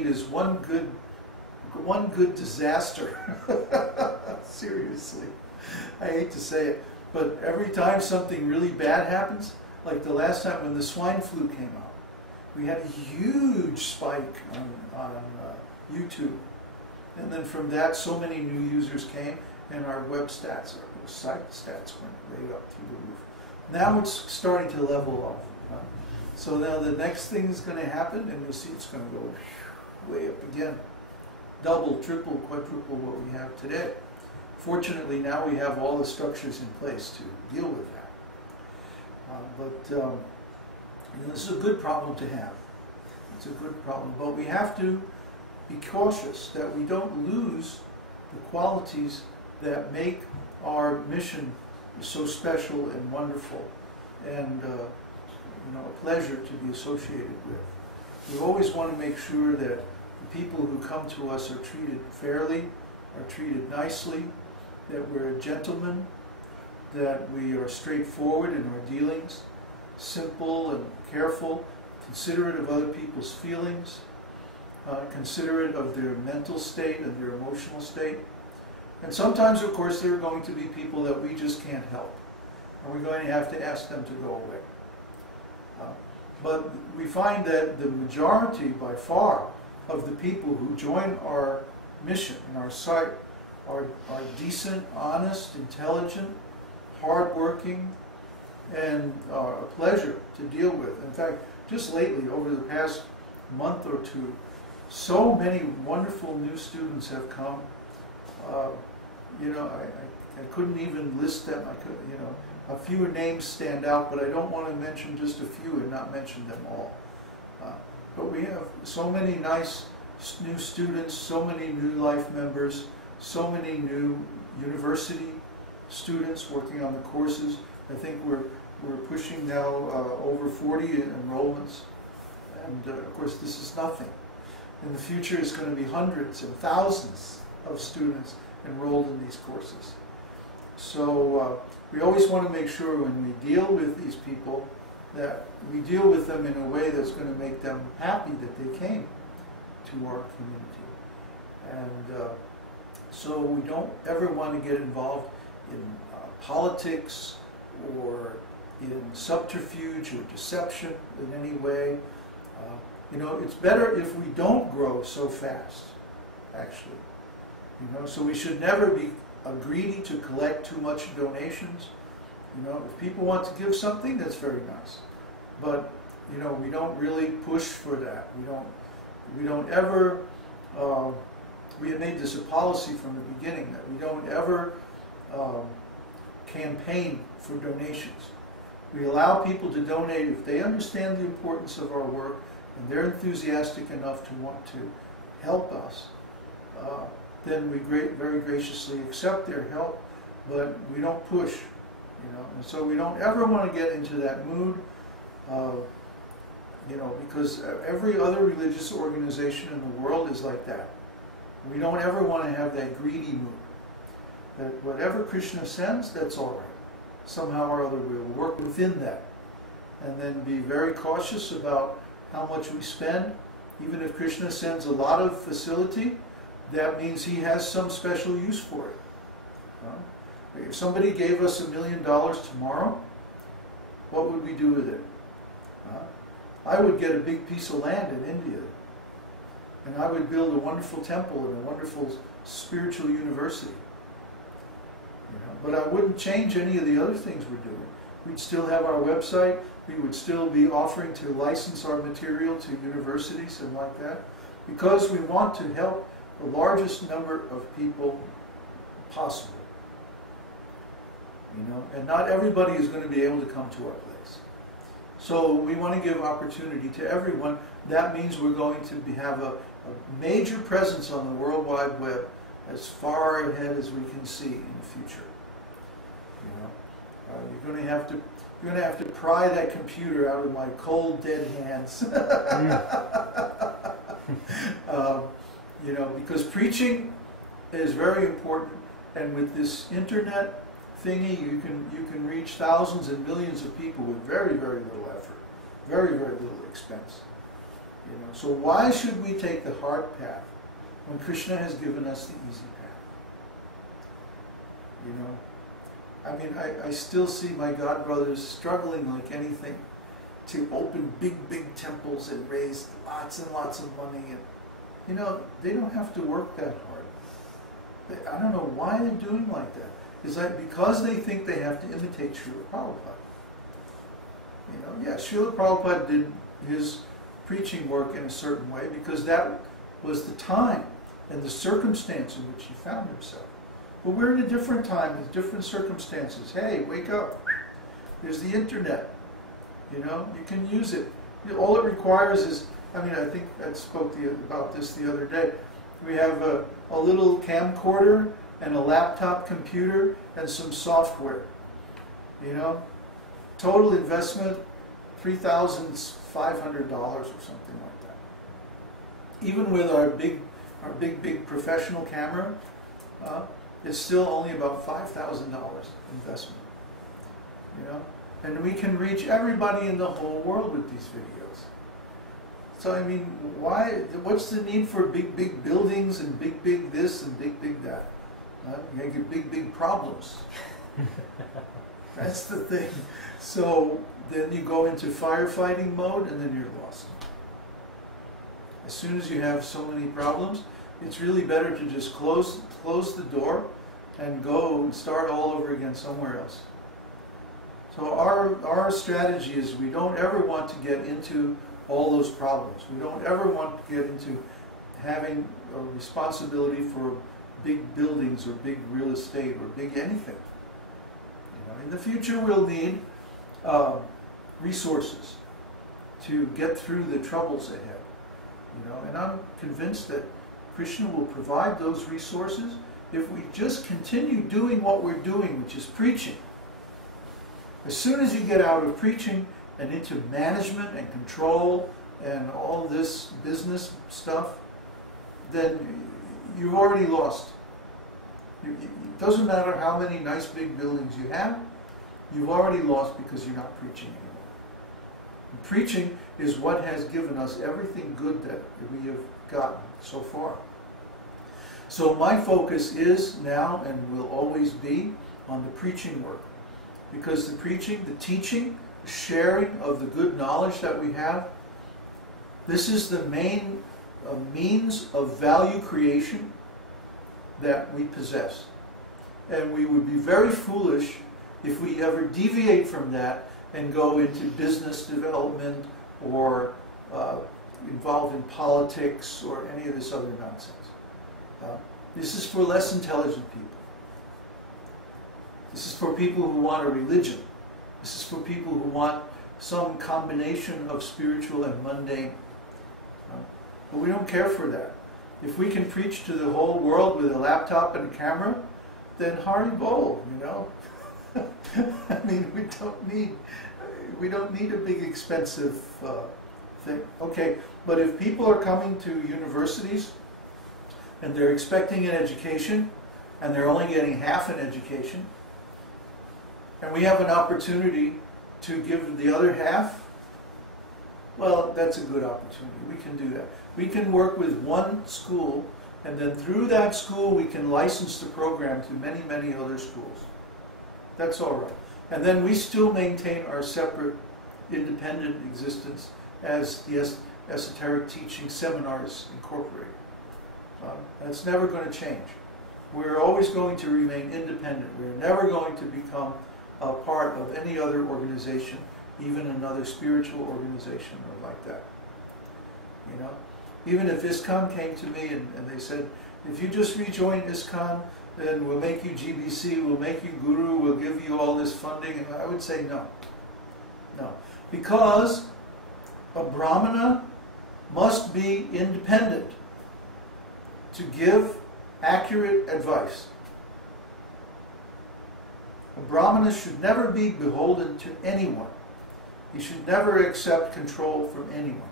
need is one good disaster. Seriously. I hate to say it, but every time something really bad happens, like the last time when the swine flu came out, we had a huge spike on YouTube. And then from that, so many new users came, and our web stats, our site stats went way up through the roof. Now it's starting to level off. So now the next thing is going to happen, and you'll see it's going to go way up again. Double, triple, quadruple what we have today. Fortunately, now we have all the structures in place to deal with that. This is a good problem to have. It's a good problem, but we have to be cautious that we don't lose the qualities that make our mission so special and wonderful and a pleasure to be associated with. We always want to make sure that the people who come to us are treated fairly, are treated nicely, that we're gentlemen, that we are straightforward in our dealings, simple and careful, considerate of other people's feelings, considerate of their mental state and their emotional state. And sometimes, of course, there are going to be people that we just can't help, and we're going to have to ask them to go away. But we find that the majority, by far, of the people who join our mission and our site are decent, honest, intelligent, hardworking, and a pleasure to deal with. In fact, just lately, over the past month or two, so many wonderful new students have come. I couldn't even list them. A few names stand out, but I don't want to mention just a few and not mention them all. But we have so many nice new students, so many new life members, so many new university students working on the courses. I think we're pushing now over 40 enrollments, and of course this is nothing. In the future it's going to be hundreds and thousands of students enrolled in these courses. So we always want to make sure when we deal with these people that we deal with them in a way that's going to make them happy that they came to our community. And so we don't ever want to get involved in politics or in subterfuge or deception in any way. It's better if we don't grow so fast, actually. So we should never be greedy to collect too much donations. If people want to give something, that's very nice. But, we don't really push for that. We don't ever, we have made this a policy from the beginning that we don't ever campaign for donations. We allow people to donate if they understand the importance of our work and they're enthusiastic enough to want to help us. Then we very graciously accept their help, but we don't push, And so we don't ever want to get into that mood, because every other religious organization in the world is like that. We don't ever want to have that greedy mood. That whatever Krishna sends, that's all right. Somehow or other we will work within that. And then be very cautious about how much we spend. Even if Krishna sends a lot of facility, that means he has some special use for it. If somebody gave us $1 million tomorrow, what would we do with it? I would get a big piece of land in India, and I would build a wonderful temple and a wonderful spiritual university. But I wouldn't change any of the other things we're doing. We'd still have our website. We would still be offering to license our material to universities and like that, because we want to help the largest number of people possible. And not everybody is going to be able to come to our place. So we want to give opportunity to everyone. That means we're going to have a major presence on the World Wide Web as far ahead as we can see in the future. You're going to have to pry that computer out of my cold, dead hands. Because preaching is very important, and with this internet thingy, you can reach thousands and millions of people with very, very little effort, very, very little expense. So why should we take the hard path when Krishna has given us the easy path? I mean, I still see my god brothers struggling like anything to open big temples and raise lots and lots of money. And they don't have to work that hard. I don't know why they're doing like that. Is that because they think they have to imitate Srila Prabhupada? Yeah, Srila Prabhupada did his preaching work in a certain way because that was the time and the circumstance in which he found himself. But we're in a different time with different circumstances. Hey, wake up. There's the internet. You can use it. All it requires is, I think I spoke about this the other day. We have a little camcorder and a laptop computer and some software. Total investment, $3,500 or something like that. Even with our big professional camera, it's still only about $5,000 investment. And we can reach everybody in the whole world with these videos. So what's the need for big buildings and big this and big that? You get big problems. That's the thing. So then you go into firefighting mode and then you're lost. As soon as you have so many problems, it's really better to just close the door and go and start all over again somewhere else. So our strategy is we don't ever want to get into all those problems. We don't ever want to get into having a responsibility for big buildings or big real estate or big anything. In the future we'll need resources to get through the troubles ahead. And I'm convinced that Krishna will provide those resources if we just continue doing what we're doing, which is preaching. As soon as you get out of preaching and into management and control and all this business stuff, then you've already lost. It doesn't matter how many nice big buildings you have, you've already lost because you're not preaching anymore. And preaching is what has given us everything good that we have gotten so far. So my focus is now and will always be on the preaching work. Because the preaching, the teaching, the sharing of the good knowledge that we have, this is the main means of value creation that we possess. And we would be very foolish if we ever deviate from that and go into business development or involved in politics or any of this other nonsense. This is for less intelligent people. This is for people who want a religion. This is for people who want some combination of spiritual and mundane. But we don't care for that. If we can preach to the whole world with a laptop and a camera, then Hari Bol, we don't need a big expensive thing. Okay, but if people are coming to universities and they're expecting an education and they're only getting half an education, and we have an opportunity to give the other half, well, that's a good opportunity. We can do that. We can work with one school, and then through that school we can license the program to many, many other schools. That's all right. And then we still maintain our separate, independent existence as the Esoteric Teaching Seminars Incorporated. That's never going to change. We're always going to remain independent. We're never going to become a part of any other organization, even another spiritual organization or like that. Even if ISKCON came to me and they said, if you just rejoin ISKCON, then we'll make you GBC, we'll make you Guru, we'll give you all this funding, and I would say no. No. Because a Brahmana must be independent to give accurate advice. A Brahmana should never be beholden to anyone. He should never accept control from anyone.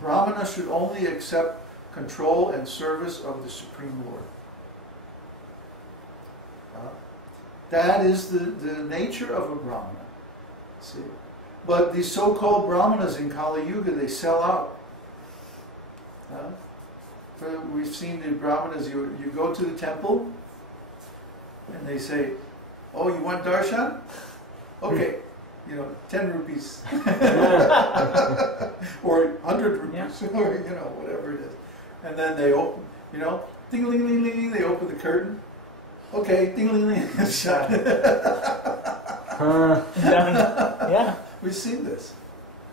Brahmana should only accept control and service of the Supreme Lord. That is the nature of a Brahmana. See? But these so-called Brahmanas in Kali Yuga, they sell out. So we've seen the Brahmanas, you go to the temple and they say, oh, you want darshan? Okay, 10 rupees. Or 100 rupees, or whatever it is. And then they open, ding-a-ling-ling-ling, they open the curtain. Okay, ding-a-ling-ling, shut. Yeah. We've seen this.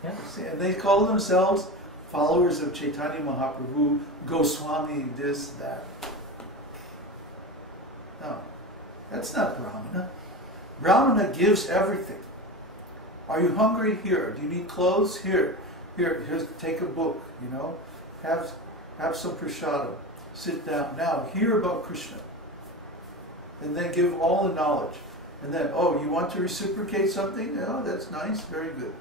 Yeah. And they call themselves followers of Caitanya Mahaprabhu, Goswami, this, that. No, that's not Brahmana. Brahmana gives everything. Are you hungry? Here. Do you need clothes? Here. Here's, take a book, Have some prasadam. Sit down. Now, hear about Krishna. And then give all the knowledge. And then, oh, you want to reciprocate something? Oh, that's nice. Very good.